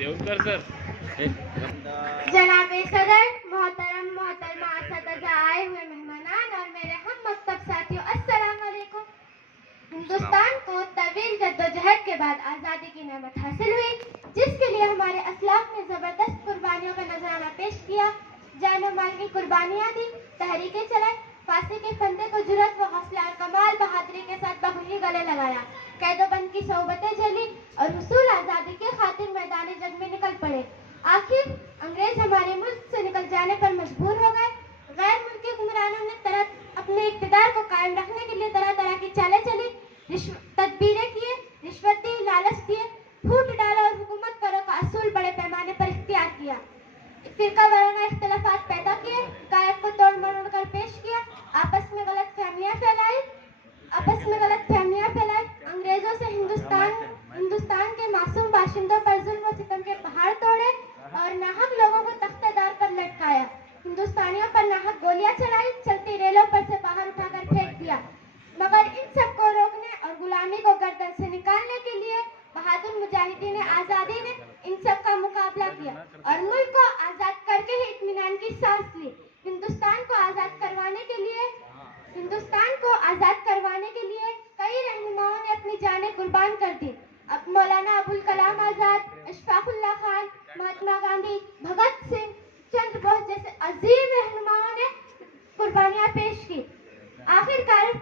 Devkar sir जनाब सदर, मोहतरम मोहतरमा असतज़ा, आए हुए मेहमानान और मेरे हम मकतब साथियों, अस्सलाम वालेकुम। हिंदुस्तान को तवील जद्दोजहद के बाद आज़ादी की नेमत हासिल हुई, जिसके लिए हमारे असलाफ ने ज़बरदस्त कुर्बानियों का नजराना पेश किया, जान और माल की कुर्बानियाँ दी, तहरीकें चलाई, फांसी के फंदे को जुर्रत व हौसला और कमाल बहादुरी के साथ बखूबी गले लगाया, कैदोबंद की सोबतें झेली और हुसूल आज़ादी के खातिर मैदानी जंग में निकल पड़े। आखिर अंग्रेज हमारे मुल्क से निकल जाने पर मजबूर हो गए। गैर मुल्की हुक्मरानों ने अपने इक़्तिदार को कायम रखने के लिए तरह तरह की चालें चली, तदबीरें किए, रिश्वत दी, लालच दिए, फूट डाला और हुकूमत करो का असूल बड़े पैमाने पर इख्तियार किया। फिरका वाराना इख्तिलाफात पैदा किए, कायद को तोड़ मरोड़ कर पेश किया, आपस में गलत फहमियाँ फैलाई, अंग्रेजों से हिंदुस्तान के मासूम बाशिंदों पर जुल्म और सितम के पहाड़ तोड़े और नाहक लोगों को तख्तेदार पर लटकाया, हिंदुस्तानियों पर नाहक गोलियां चलाई, चलती रेलों पर से बाहर उठाकर फेंक दिया। मगर इन सब को रोकने और गुलामी को गर्दन से निकालने के लिए बहादुर मुजाहिदीन आज़ादी ने इन सब का मुकाबला किया और मुल्क को आज़ाद करके ही इत्मीनान की सांस ली। हिंदुस्तान को आज़ाद करवाने के लिए कई रहनुमाओं ने अपनी जानें कुर्बान कर दी। अब मौलाना अबुल कलाम आज़ाद, अशफाकुल्लाह खान, महात्मा गांधी, भगत सिंह, चंद्र बोस जैसे अजीम रहनुमाओं ने कुर्बानियां पेश की। आखिरकार